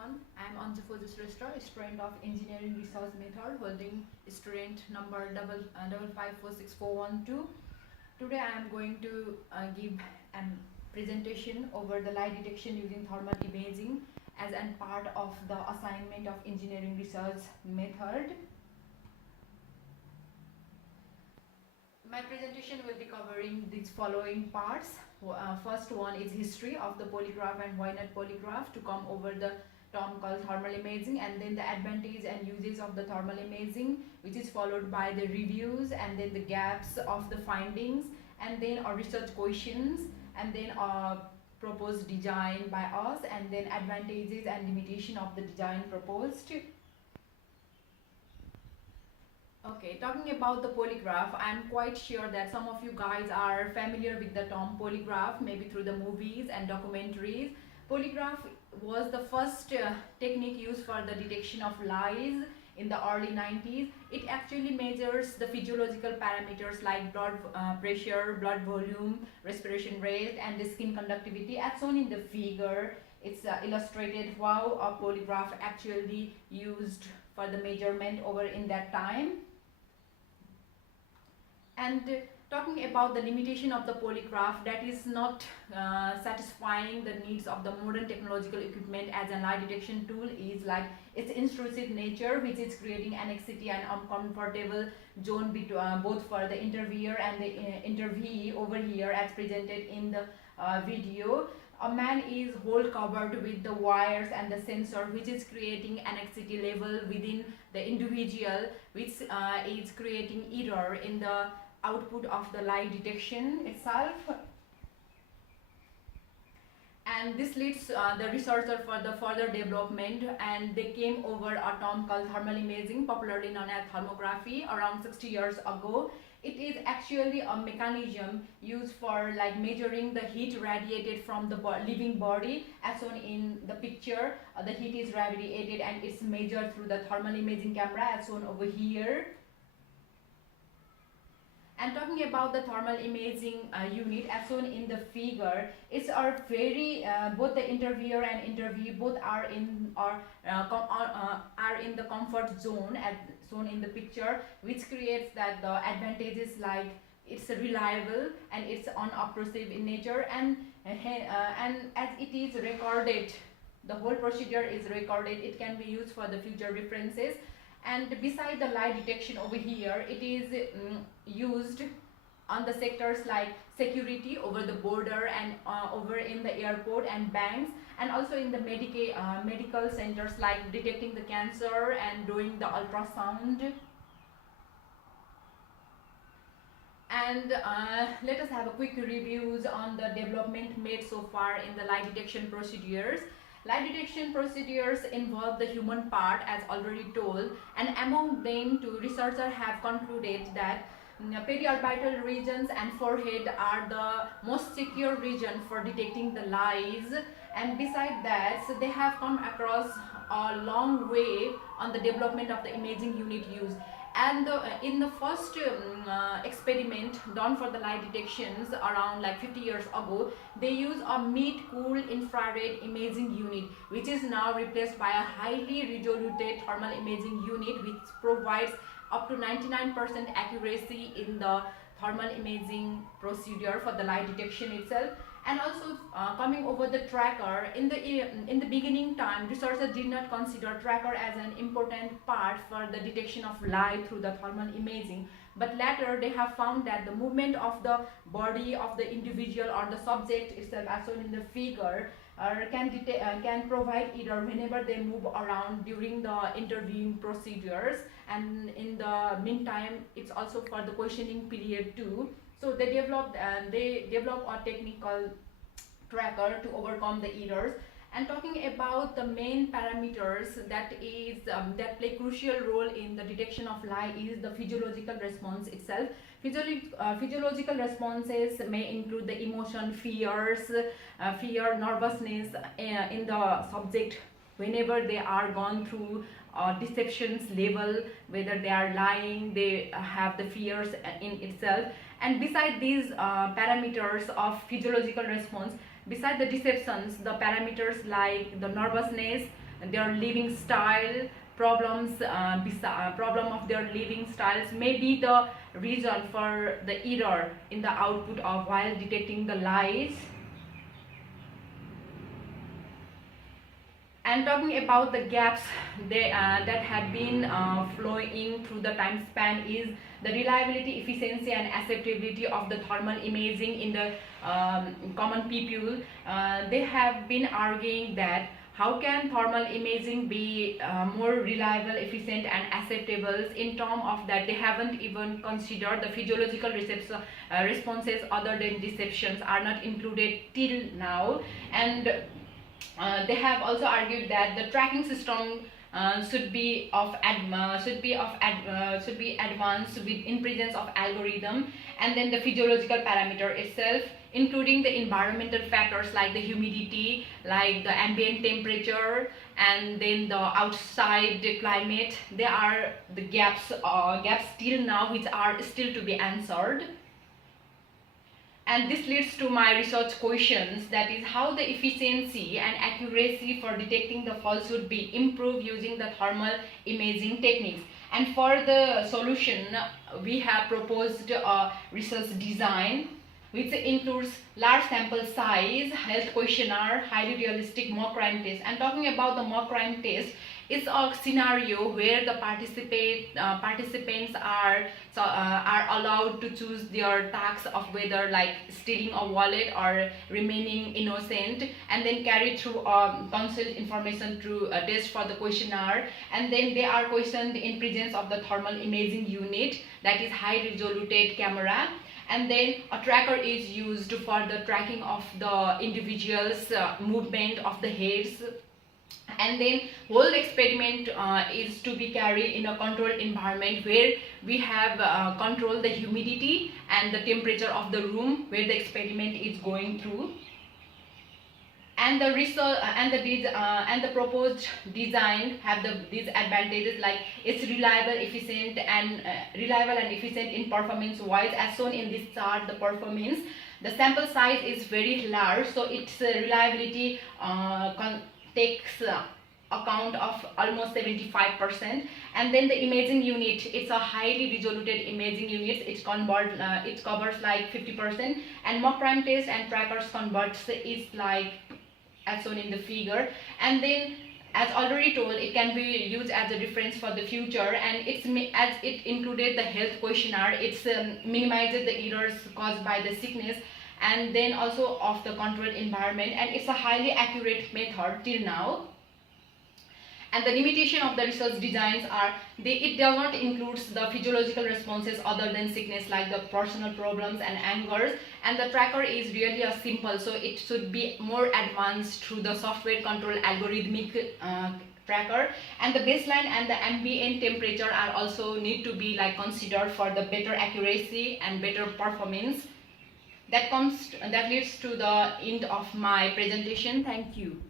everyone. I am Anjafo Jusrestra, student of Engineering Research Method, holding student number 5546412. Today I am going to give a presentation over the lie detection using thermal imaging as a part of the assignment of Engineering Research Method. My presentation will be covering these following parts. First one is history of the polygraph and why not polygraph, to come over the term called thermal imaging, and then the advantage and uses of the thermal imaging, which is followed by the reviews, and then the gaps of the findings, and then our research questions, and then proposed design by us, and then advantages and limitation of the design proposed. Okay, talking about the polygraph, I'm quite sure that some of you guys are familiar with the term polygraph, maybe through the movies and documentaries. Polygraph was the first technique used for the detection of lies in the early 90s. It actually measures the physiological parameters like blood pressure, blood volume, respiration rate, and the skin conductivity. As shown in the figure, it's illustrated how a polygraph actually used for the measurement over in that time. And talking about the limitation of the polygraph, that is not satisfying the needs of the modern technological equipment as a lie detection tool, is like its intrusive nature, which is creating anxiety and uncomfortable zone both for the interviewer and the interviewee over here as presented in the video. A man is whole covered with the wires and the sensor, which is creating anxiety level within the individual, which is creating error in the output of the lie detection itself. And this leads the researcher for the further development, and they came over a term called thermal imaging, popularly known as thermography, around 60 years ago. It is actually a mechanism used for like measuring the heat radiated from the living body. As shown in the picture, the heat is radiated and it's measured through the thermal imaging camera as shown over here. And talking about the thermal imaging unit as shown in the figure, it's our very both the interviewer and interviewee both are in the comfort zone as shown in the picture, which creates that the advantages like it's reliable and it's unobtrusive in nature, and as it is recorded, the whole procedure is recorded, it can be used for the future references. And beside the lie detection over here, it is used on the sectors like security over the border and over in the airport and banks, and also in the medical centers like detecting the cancer and doing the ultrasound. And let us have a quick reviews on the development made so far in the lie detection procedures. Lie detection procedures involve the human part as already told, and among them two researchers have concluded that periorbital regions and forehead are the most secure region for detecting the lies. And beside that, so they have come across a long way on the development of the imaging unit used. And in the first experiment done for the lie detections around like 50 years ago, they use a mid-cool infrared imaging unit, which is now replaced by a highly resoluted thermal imaging unit, which provides up to 99% accuracy in the thermal imaging procedure for the lie detection itself. And also coming over the tracker, in the beginning time, researchers did not consider tracker as an important part for the detection of lie through the thermal imaging, but later they have found that the movement of the body of the individual or the subject itself, as shown in the figure, can provide either whenever they move around during the interviewing procedures, and in the meantime it's also for the questioning period too. So they developed a technical tracker to overcome the errors. And talking about the main parameters that play crucial role in the detection of lie is the physiological response itself. Physiological responses may include the emotion, fear, nervousness in the subject whenever they are gone through deceptions level, whether they are lying, they have the fears in itself. And beside these parameters of physiological response, beside the deceptions, the parameters like the nervousness, their living style, problem of their living styles may be the reason for the error in the output of while detecting the lies. And talking about the gaps that have been flowing through the time span is the reliability, efficiency and acceptability of the thermal imaging in the common people. They have been arguing that how can thermal imaging be more reliable, efficient and acceptable? In terms of that, they haven't even considered the physiological responses other than deceptions are not included till now. And they have also argued that the tracking system should be advanced with in presence of algorithm, and then the physiological parameter itself, including the environmental factors like the humidity, like the ambient temperature, and then the outside climate. There are the gaps till now which are still to be answered. And this leads to my research questions, that is how the efficiency and accuracy for detecting the falsehood be improved using the thermal imaging techniques. And for the solution, we have proposed a research design which includes large sample size, health questionnaire, highly realistic mock crime test. And talking about the mock crime test, it's a scenario where the participants are allowed to choose their tasks of whether like stealing a wallet or remaining innocent, and then carry through consult information through a test for the questionnaire. And then they are questioned in presence of the thermal imaging unit, that is high resolution camera. And then a tracker is used for the tracking of the individual's movement of the heads. And then whole experiment is to be carried in a controlled environment where we have controlled the humidity and the temperature of the room where the experiment is going through. And the result and the proposed design have these advantages, like it's reliable and efficient in performance wise, as shown in this chart. The performance, the sample size is very large, so its reliability takes account of almost 75%. And then the imaging unit, it's a highly resolution imaging unit. It covers like 50%, and mock crime test and trackers converts is like as shown in the figure. And then, as already told, it can be used as a reference for the future, and as it included the health questionnaire, it's minimizes the errors caused by the sickness and then also of the controlled environment, and it's a highly accurate method till now. And the limitation of the research designs are it does not include the physiological responses other than sickness, like the personal problems and angers. And the tracker is really a simple, so it should be more advanced through the software control algorithmic tracker. And the baseline and the ambient temperature are also need to be like considered for the better accuracy and better performance. That leads to the end of my presentation. Thank you.